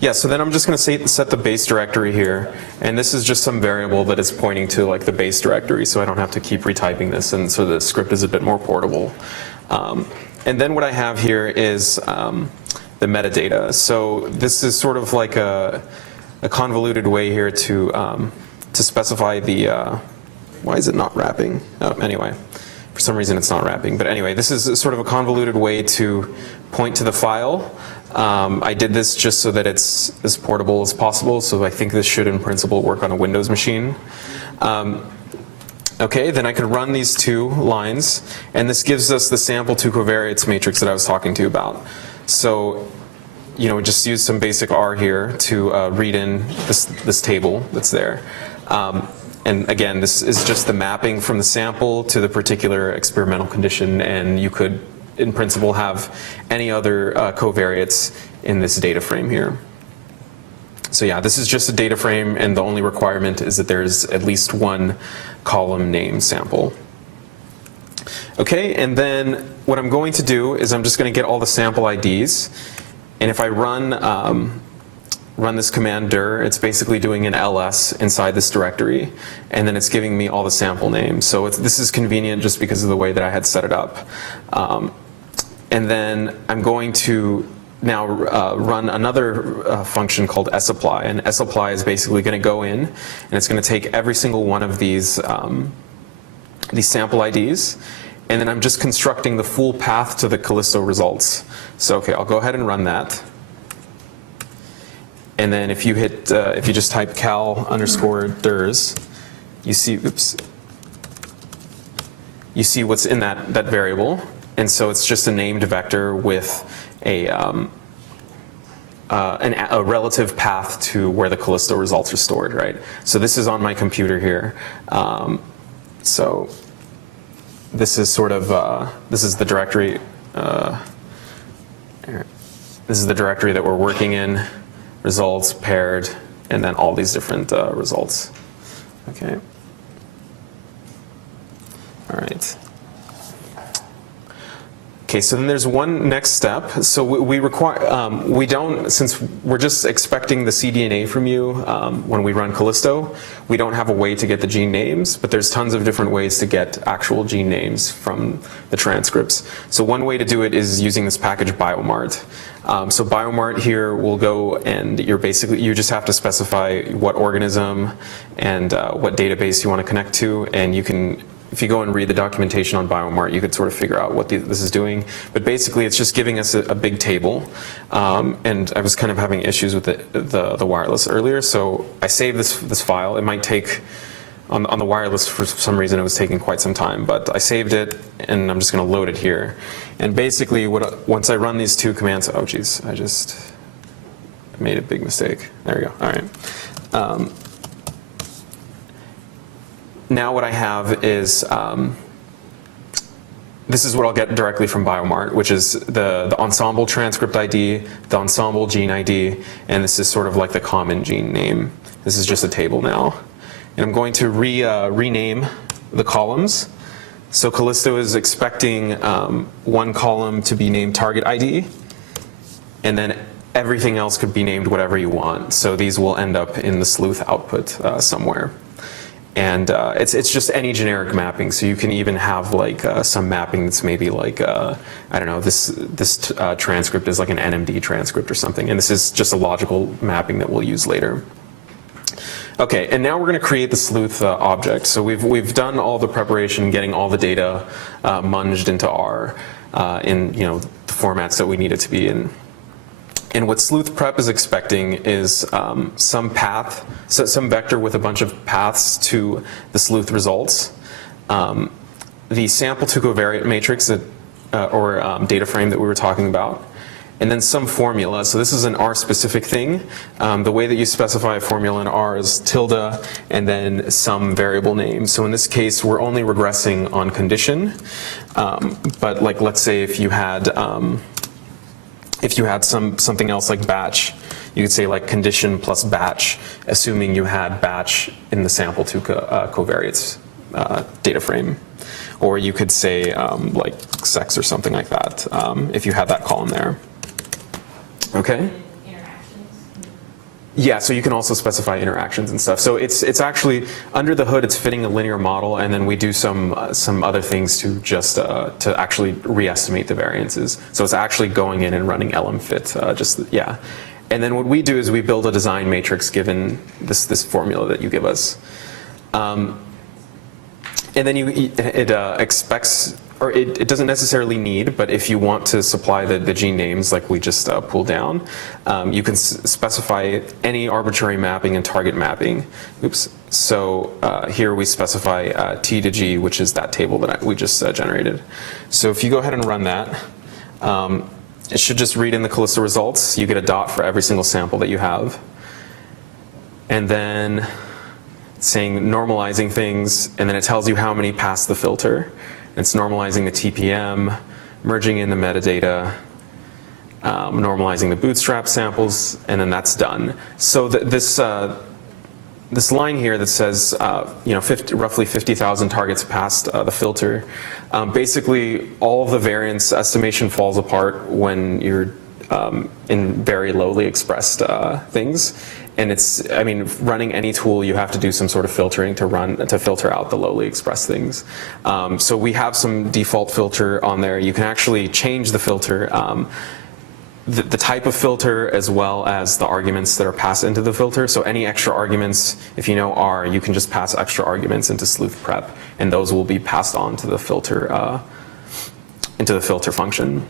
Yeah, so then I'm just going to set the base directory here, and this is just some variable that is pointing to like the base directory, so I don't have to keep retyping this, and so the script is a bit more portable. And then what I have here is the metadata. So this is sort of like a convoluted way here to specify the, why is it not wrapping? Oh, anyway, for some reason it's not wrapping. But anyway, this is sort of a convoluted way to point to the file. I did this just so that it's as portable as possible, so I think this should in principle work on a Windows machine. Okay, then I could run these two lines, and this gives us the sample to covariates matrix that I was talking to you about. So, you know, just use some basic R here to read in this table that's there. And again, this is just the mapping from the sample to the particular experimental condition, and you could, in principle, have any other covariates in this data frame here. So yeah, this is just a data frame, and the only requirement is that there's at least one column name sample. Okay, and then what I'm going to do is I'm just going to get all the sample IDs, and if I run this command dir, it's basically doing an ls inside this directory, and then it's giving me all the sample names. So this is convenient just because of the way that I had set it up. And then I'm going to now run another function called sapply, and sapply is basically going to go in, and it's going to take every single one of these sample IDs, and then I'm just constructing the full path to the Kallisto results. So okay, I'll go ahead and run that. And then if you hit, if you just type cal_dirs, you see, oops, you see what's in that variable. And so it's just a named vector with a relative path to where the Kallisto results are stored, right? So this is on my computer here. So this is sort of, this is the directory, this is the directory that we're working in. Results, paired, and then all these different results. Okay. All right. Okay, so then there's one next step. So we require, we don't, since we're just expecting the cDNA from you when we run Kallisto, we don't have a way to get the gene names, but there's tons of different ways to get actual gene names from the transcripts. So one way to do it is using this package biomart. So biomart here will go, and you just have to specify what organism and what database you want to connect to, and you can, if you go and read the documentation on biomart, you could sort of figure out what this is doing. But basically, it's just giving us a big table. And I was kind of having issues with the wireless earlier, so I saved this file. It might take, on the wireless for some reason, it was taking quite some time, but I saved it, and I'm just going to load it here. And basically, once I run these two commands, oh geez, I just made a big mistake. There we go. All right. Now what I have is, this is what I'll get directly from biomart, which is the ensemble transcript ID, the ensemble gene ID, and this is sort of like the common gene name. This is just a table now. And I'm going to rename the columns. So Kallisto is expecting one column to be named target ID, and then everything else could be named whatever you want. So these will end up in the Sleuth output somewhere. And it's just any generic mapping. So you can even have like some mapping that's maybe like, I don't know, this transcript is like an NMD transcript or something. And this is just a logical mapping that we'll use later. Okay, and now we're going to create the Sleuth object. So we've done all the preparation, getting all the data munged into R in the formats that we need it to be in. And what Sleuth prep is expecting is some path, some vector with a bunch of paths to the Sleuth results, the sample to covariate matrix or data frame that we were talking about, and then some formula. So this is an R-specific thing. The way that you specify a formula in R is tilde and then some variable name. So in this case, we're only regressing on condition. But like, let's say if you had something else like batch, you could say like condition plus batch, assuming you had batch in the sample to covariates data frame. Or you could say like sex or something like that, if you had that column there. Okay? Interaction Yeah, so you can also specify interactions and stuff. So it's actually, under the hood, it's fitting a linear model, and then we do some other things to just to actually re-estimate the variances. So it's actually going in and running lmfit, yeah. And then what we do is we build a design matrix given this formula that you give us. And then it expects, or it doesn't necessarily need, but if you want to supply the gene names like we just pulled down, you can specify any arbitrary mapping and target mapping. Oops. So here we specify T to G, which is that table that we just generated. So if you go ahead and run that, it should just read in the Kallisto results. You get a dot for every single sample that you have. And then saying normalizing things, and then it tells you how many pass the filter. It's normalizing the TPM, merging in the metadata, normalizing the bootstrap samples, and then that's done. So this line here that says roughly 50,000 targets passed the filter, basically all of the variance estimation falls apart when you're in very lowly expressed things. And it's, I mean, running any tool, you have to do some sort of filtering to filter out the lowly expressed things. So we have some default filter on there. You can actually change the filter, the type of filter as well as the arguments that are passed into the filter. So any extra arguments, if you know R, you can just pass extra arguments into Sleuth prep, and those will be passed on to the filter, into the filter function.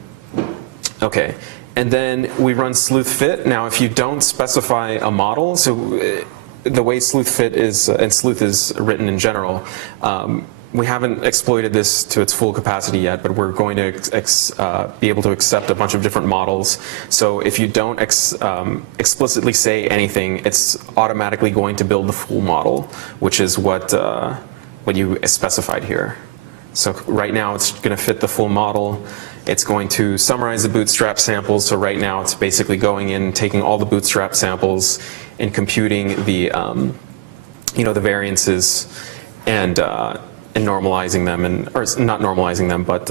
Okay. And then we run sleuth fit. Now, if you don't specify a model, so the way sleuth fit is, and sleuth is written in general, we haven't exploited this to its full capacity yet, but we're going to be able to accept a bunch of different models. So if you don't explicitly say anything, it's automatically going to build the full model, which is what you specified here. So right now it's going to fit the full model. It's going to summarize the bootstrap samples. So right now it's basically going in, taking all the bootstrap samples and computing the, the variances and normalizing them, or not normalizing them, but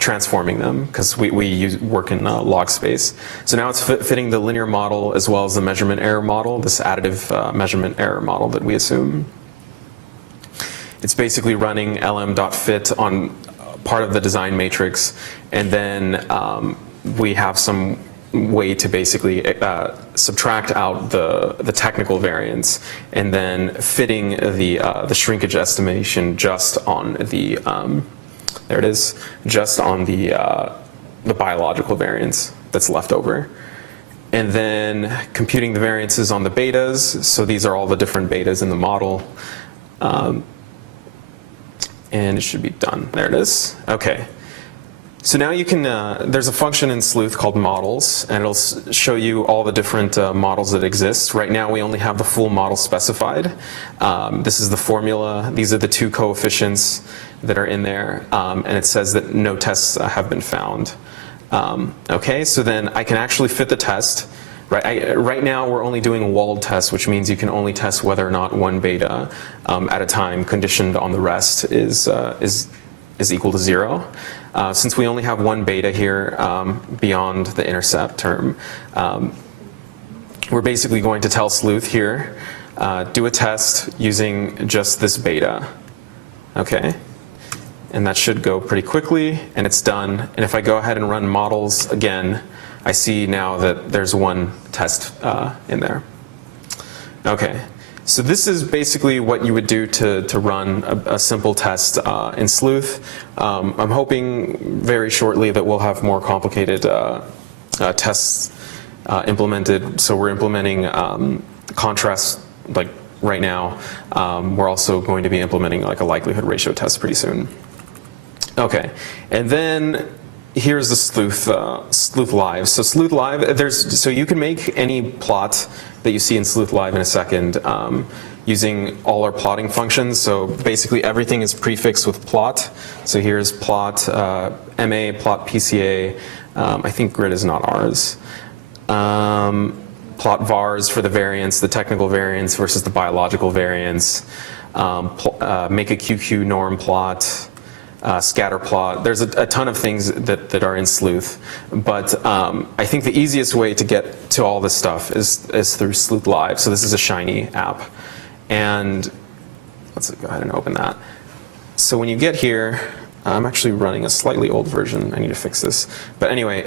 transforming them, because we work in log space. So now it's fitting the linear model as well as the measurement error model, this additive measurement error model that we assume. It's basically running lm.fit on part of the design matrix, and then we have some way to basically subtract out the technical variance, and then fitting the shrinkage estimation just on the there it is, just on the biological variance that's left over. And then computing the variances on the betas. So these are all the different betas in the model. And it should be done. There it is. Okay. So now you can, there's a function in Sleuth called models, and it'll show you all the different models that exist. Right now we only have the full model specified. This is the formula. These are the two coefficients that are in there, and it says that no tests have been found. Okay, so then I can actually fit the test. Right now we're only doing walled tests, which means you can only test whether or not one beta at a time, conditioned on the rest, is equal to 0. Since we only have one beta here beyond the intercept term, we're basically going to tell Sleuth here, do a test using just this beta. Okay, and that should go pretty quickly, and it's done. And if I go ahead and run models again, I see now that there's one test in there. Okay, so this is basically what you would do to run a simple test in Sleuth. I'm hoping very shortly that we'll have more complicated tests implemented. So we're implementing contrast, like right now. We're also going to be implementing like a likelihood ratio test pretty soon. Okay, and then here's the Sleuth Live. So Sleuth Live, so you can make any plot that you see in Sleuth Live in a second using all our plotting functions. So basically everything is prefixed with plot. So here's plot MA, plot PCA. I think grid is not ours. Plot vars for the variance, the technical variance versus the biological variance. Make a QQ norm plot. scatter plot. There's a ton of things that are in Sleuth, but I think the easiest way to get to all this stuff is through Sleuth Live. So this is a Shiny app, and let's go ahead and open that. So when you get here, I'm actually running a slightly old version. I need to fix this. But anyway,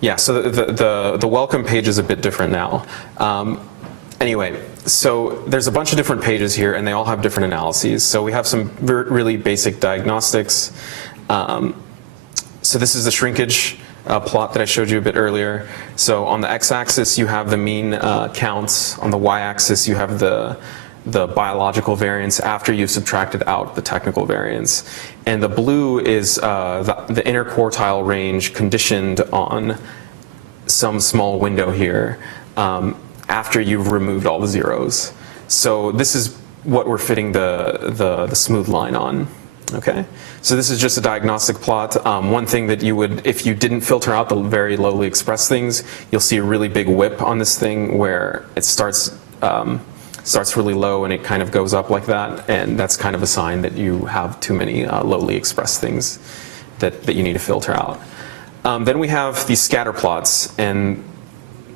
yeah, so the welcome page is a bit different now. Anyway, so there's a bunch of different pages here, and they all have different analyses. So we have some really basic diagnostics. So this is the shrinkage plot that I showed you a bit earlier. So on the x-axis, you have the mean counts. On the y-axis, you have the biological variance after you've subtracted out the technical variance. And the blue is the interquartile range conditioned on some small window here after you've removed all the zeros. So this is what we're fitting the smooth line on. Okay, so this is just a diagnostic plot. One thing that you would, if you didn't filter out the very lowly expressed things, you'll see a really big whip on this thing where it starts really low and it kind of goes up like that, and that's kind of a sign that you have too many lowly expressed things that you need to filter out. Then we have these scatter plots, and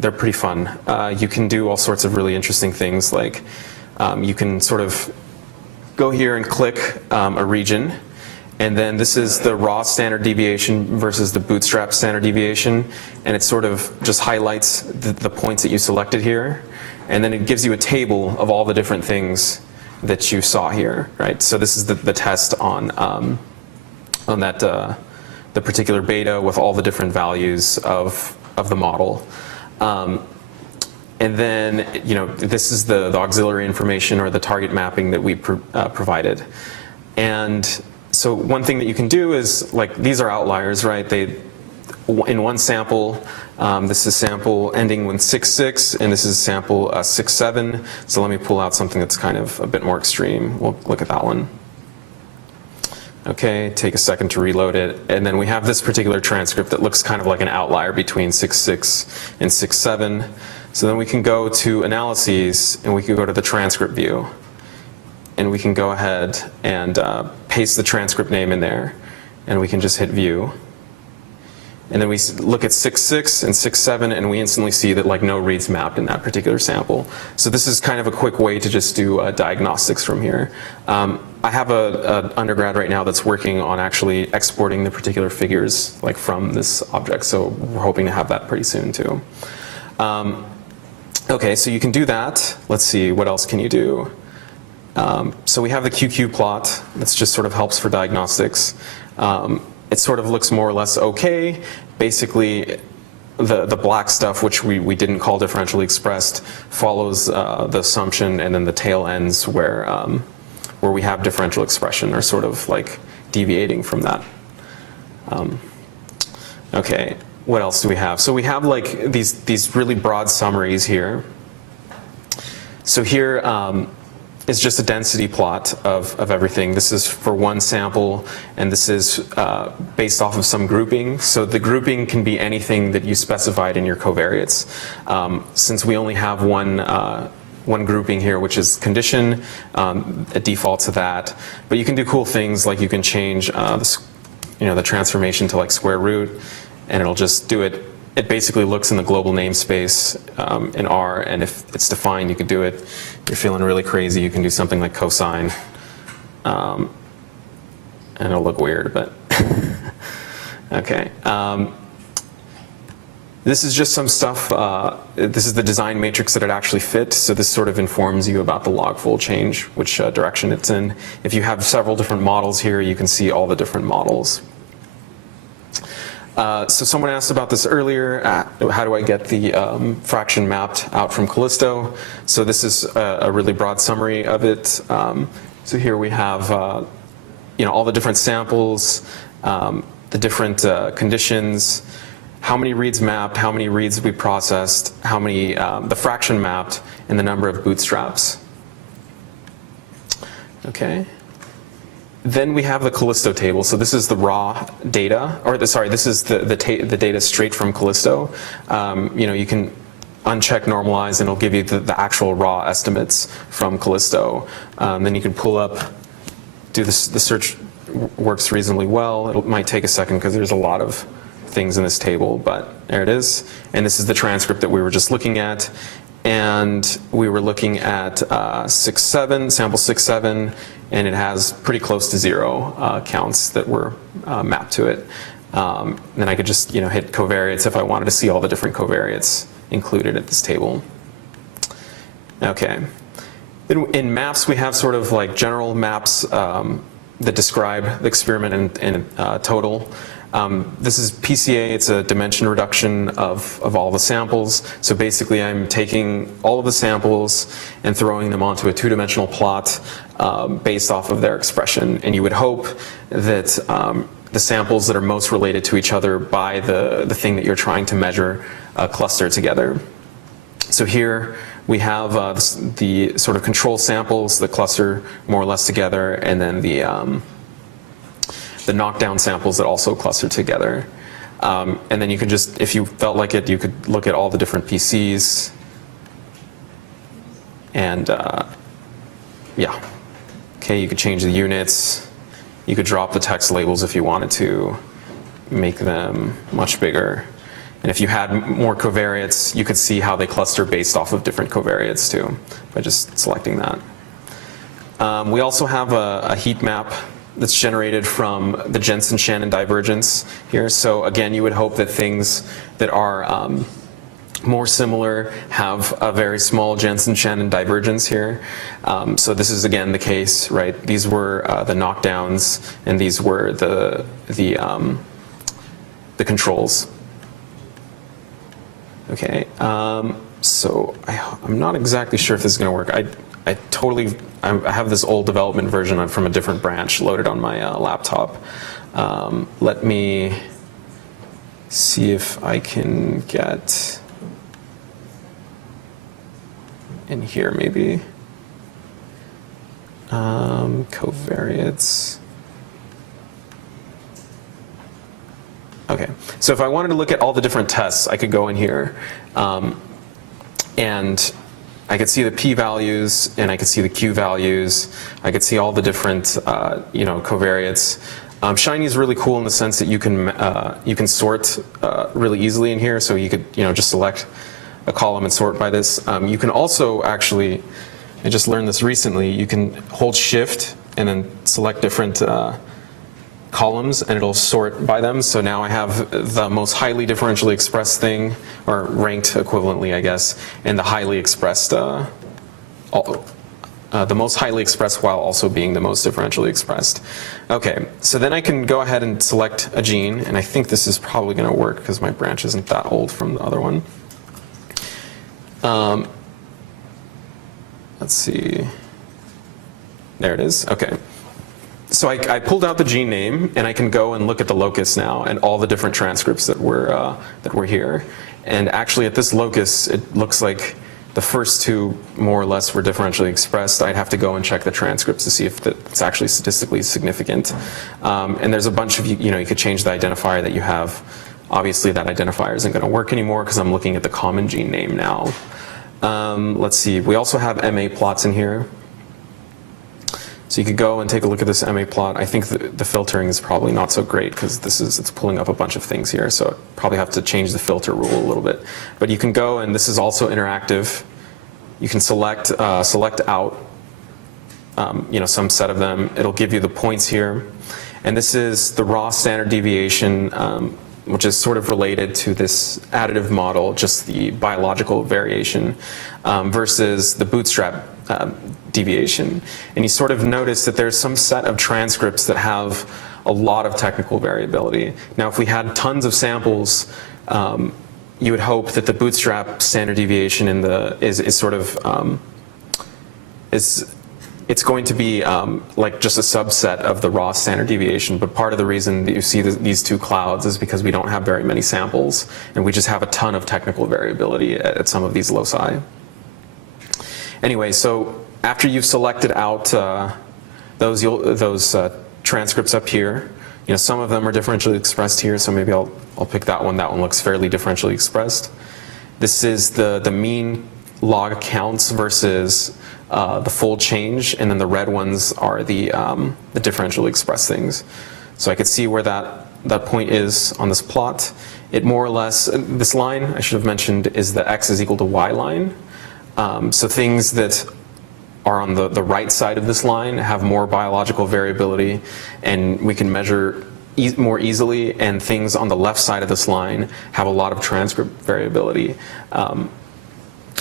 they're pretty fun. You can do all sorts of really interesting things, like you can sort of go here and click a region, and then this is the raw standard deviation versus the bootstrap standard deviation, and it sort of just highlights the points that you selected here, and then it gives you a table of all the different things that you saw here, right? So this is the test on that the particular beta with all the different values of the model. And then, this is the auxiliary information or the target mapping that we provided. And so one thing that you can do is, like, these are outliers, right? In one sample, this is sample ending with 6.6, and this is sample 6.7. So let me pull out something that's kind of a bit more extreme. We'll look at that one. Okay, take a second to reload it. And then we have this particular transcript that looks kind of like an outlier between 6.6 and 6.7. So then we can go to analyses, and we can go to the transcript view. And we can go ahead and paste the transcript name in there, and we can just hit view. And then we look at 6.6 and 6.7, and we instantly see that, like, no reads mapped in that particular sample. So this is kind of a quick way to just do diagnostics from here. I have an undergrad right now that's working on actually exporting the particular figures, like, from this object. So we're hoping to have that pretty soon too. Okay, so you can do that. Let's see, what else can you do? So we have the QQ plot. That's just sort of helps for diagnostics. It sort of looks more or less okay. Basically, the black stuff, which we didn't call differentially expressed, follows the assumption, and then the tail ends where we have differential expression are sort of like deviating from that. Okay, what else do we have? So we have, like, these really broad summaries here. So here is just a density plot of everything. This is for one sample, and this is based off of some grouping. So the grouping can be anything that you specified in your covariates. Since we only have one grouping here, which is condition, it defaults to that. But you can do cool things, like you can change the transformation to, like, square root, and it'll just do it. It basically looks in the global namespace in R, and if it's defined, you can do it. If you're feeling really crazy, you can do something like cosine. And it'll look weird, but okay. This is just some stuff. This is the design matrix that it actually fit. So this sort of informs you about the log-fold change, which direction it's in. If you have several different models here, you can see all the different models. So someone asked about this earlier. How do I get the fraction mapped out from Kallisto? So this is a really broad summary of it. So here we have all the different samples, the different conditions, how many reads mapped, how many reads we processed, how many the fraction mapped, and the number of bootstraps. Okay. Then we have the Kallisto table. So this is the raw data, or this is the data straight from Kallisto. You can uncheck normalize, and it'll give you the actual raw estimates from Kallisto. Then you can pull up do this. The search works reasonably well. It might take a second because there's a lot of things in this table, but there it is. And this is the transcript that we were just looking at. And we were looking at 6.7, sample 6.7, and it has pretty close to 0 counts that were mapped to it. Then I could just hit covariates if I wanted to see all the different covariates included at this table. Okay. In maps, we have sort of like general maps that describe the experiment in total. This is PCA, it's a dimension reduction of all the samples. So basically I'm taking all of the samples and throwing them onto a two-dimensional plot based off of their expression. And you would hope that the samples that are most related to each other by the thing that you're trying to measure cluster together. So here we have the sort of control samples that cluster more or less together, and then the knockdown samples that also cluster together. And then you could just, if you felt like it, you could look at all the different PCs. And yeah. Okay, you could change the units. You could drop the text labels if you wanted to, make them much bigger. And if you had more covariates, you could see how they cluster based off of different covariates too, by just selecting that. We also have a heat map that's generated from the Jensen-Shannon divergence here. So again, you would hope that things that are more similar have a very small Jensen-Shannon divergence here. So this is again the case, right? These were the knockdowns, and these were the controls. Okay, so I'm not exactly sure if this is going to work. I have this old development version from a different branch loaded on my laptop. Let me see if I can get in here maybe. Covariates. Okay, so if I wanted to look at all the different tests, I could go in here and I could see the p-values and I could see the q-values. I could see all the different covariates. Shiny is really cool in the sense that you can sort really easily in here. So you could just select a column and sort by this. You can also actually, I just learned this recently, you can hold shift and then select different columns and it'll sort by them. So now I have the most highly differentially expressed thing, or ranked equivalently, I guess, and the highly expressed, the most highly expressed while also being the most differentially expressed. Okay, so then I can go ahead and select a gene, and I think this is probably going to work because my branch isn't that old from the other one. Let's see. There it is. Okay. So I pulled out the gene name, and I can go and look at the locus now and all the different transcripts that were here. And actually, at this locus, it looks like the first two more or less were differentially expressed. I'd have to go and check the transcripts to see if it's actually statistically significant. And there's a bunch of you could change the identifier that you have. Obviously, that identifier isn't going to work anymore because I'm looking at the common gene name now. Let's see. We also have MA plots in here. So you could go and take a look at this MA plot. I think the filtering is probably not so great because it's pulling up a bunch of things here. So probably have to change the filter rule a little bit. But you can go, and this is also interactive. You can select out, some set of them. It'll give you the points here. And this is the raw standard deviation, which is sort of related to this additive model, just the biological variation, versus the bootstrap deviation. And you sort of notice that there's some set of transcripts that have a lot of technical variability. Now, if we had tons of samples, you would hope that the bootstrap standard deviation it's going to be like just a subset of the raw standard deviation, but part of the reason that you see these two clouds is because we don't have very many samples, and we just have a ton of technical variability at some of these loci. Anyway, so after you've selected out those transcripts up here, some of them are differentially expressed here, so maybe I'll pick that one. That one looks fairly differentially expressed. This is the mean log counts versus the fold change, and then the red ones are the differentially expressed things. So I could see where that point is on this plot. It more or less, this line, I should have mentioned, is the x is equal to y line. So things that are on the right side of this line have more biological variability, and we can measure more easily, and things on the left side of this line have a lot of transcript variability.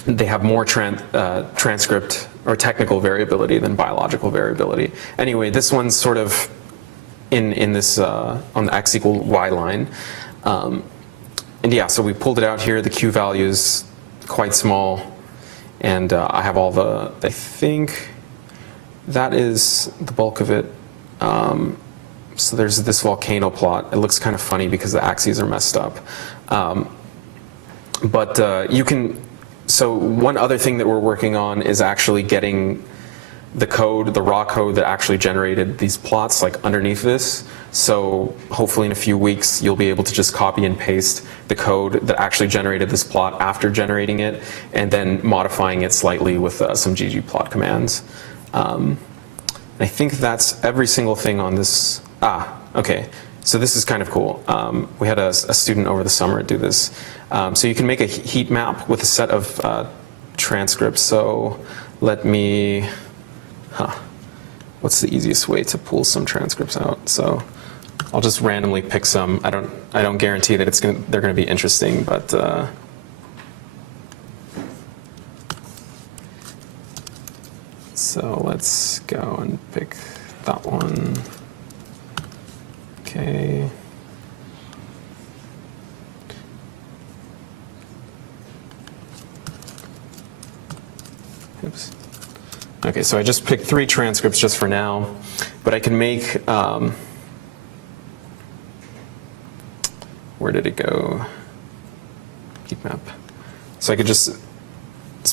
They have more transcript or technical variability than biological variability. Anyway, this one's sort of in this on the x equal y line. And yeah, so we pulled it out here. The Q value is quite small, and I have all I think that is the bulk of it. So there's this volcano plot. It looks kind of funny because the axes are messed up. But you can, so one other thing that we're working on is actually getting the code, the raw code that actually generated these plots, like underneath this. So hopefully in a few weeks, you'll be able to just copy and paste the code that actually generated this plot after generating it, and then modifying it slightly with some ggplot commands. I think that's every single thing on this. Okay. So this is kind of cool. We had a student over the summer do this. So you can make a heat map with a set of transcripts. So let me, what's the easiest way to pull some transcripts out? So I'll just randomly pick some. I don't guarantee that they're going to be interesting, but so let's go and pick that one. Okay. Oops. Okay, so I just picked 3 transcripts just for now, but I can make, where did it go? Heat map. So I could just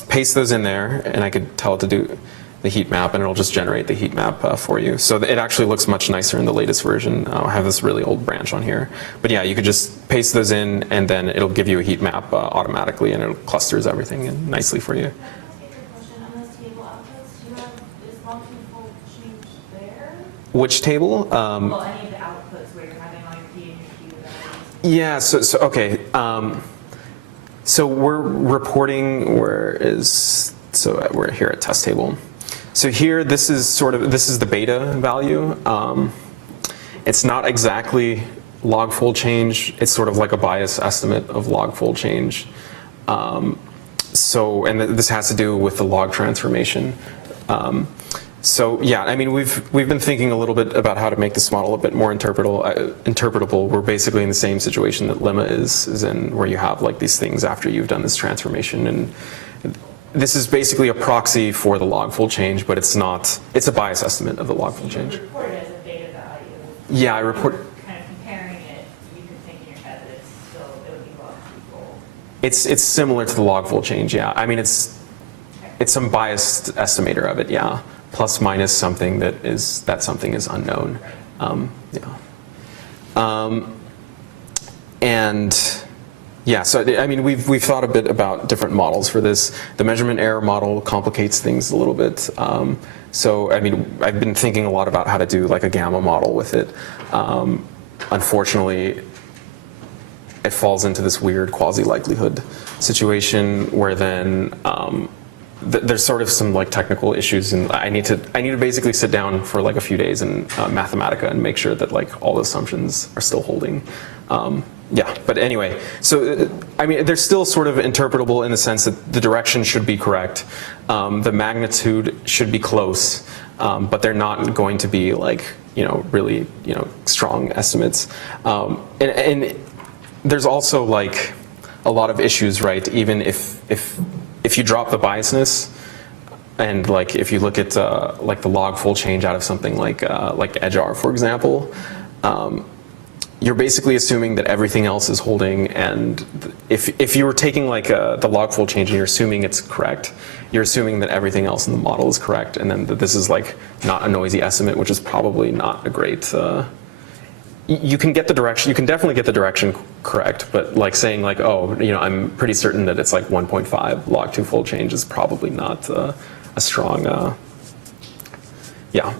paste those in there, and I could tell it to do the heat map, and it'll just generate the heat map for you. So it actually looks much nicer in the latest version. I have this really old branch on here. But yeah, you could just paste those in, and then it'll give you a heat map automatically, and it clusters everything in nicely for you. Which table? Well, any of the outputs where you're having all your P and your Q values. Yeah, so okay. So we're reporting, we're here at test table. So here, this is the beta value. It's not exactly log fold change. It's sort of like a bias estimate of log fold change. And this has to do with the log transformation. So yeah, I mean, we've been thinking a little bit about how to make this model a bit more interpretable. We're basically in the same situation that Lemma is in, where you have like these things after you've done this transformation, and this is basically a proxy for the log fold change, but it's not. It's a bias estimate of the log fold change. You report it as a beta value. Yeah, I report. Kind of comparing it, you can think in your head that it would be log fold. It's similar to the log fold change. Yeah, I mean it's some biased estimator of it. Yeah. Plus minus something that something is unknown. And yeah, so I mean, we've thought a bit about different models for this. The measurement error model complicates things a little bit. So I mean, I've been thinking a lot about how to do like a gamma model with it. Unfortunately, it falls into this weird quasi-likelihood situation where then there's sort of some like technical issues, and I need to basically sit down for like a few days in Mathematica and make sure that like all the assumptions are still holding. Yeah, but anyway, so I mean, they're still sort of interpretable in the sense that the direction should be correct, the magnitude should be close, but they're not going to be like really strong estimates, and there's also like a lot of issues, right? Even if you drop the biasness, and like if you look at like the log fold change out of something like EdgeR, for example, you're basically assuming that everything else is holding. And if you were taking like the log fold change and you're assuming it's correct, you're assuming that everything else in the model is correct, and then that this is like not a noisy estimate, which is probably not a great. You can get the direction. You can definitely get the direction correct, but like saying like, oh, I'm pretty certain that it's like 1.5 log 2 fold change is probably not a strong, a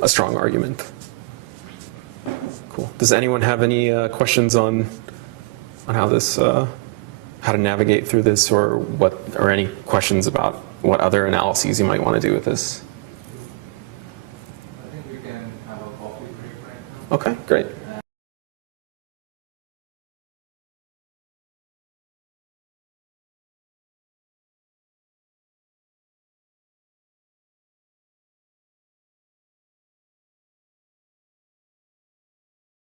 strong argument. Cool. Does anyone have any questions on how this, how to navigate through this, or any questions about what other analyses you might want to do with this? I think we can have a coffee break right now. Okay, great.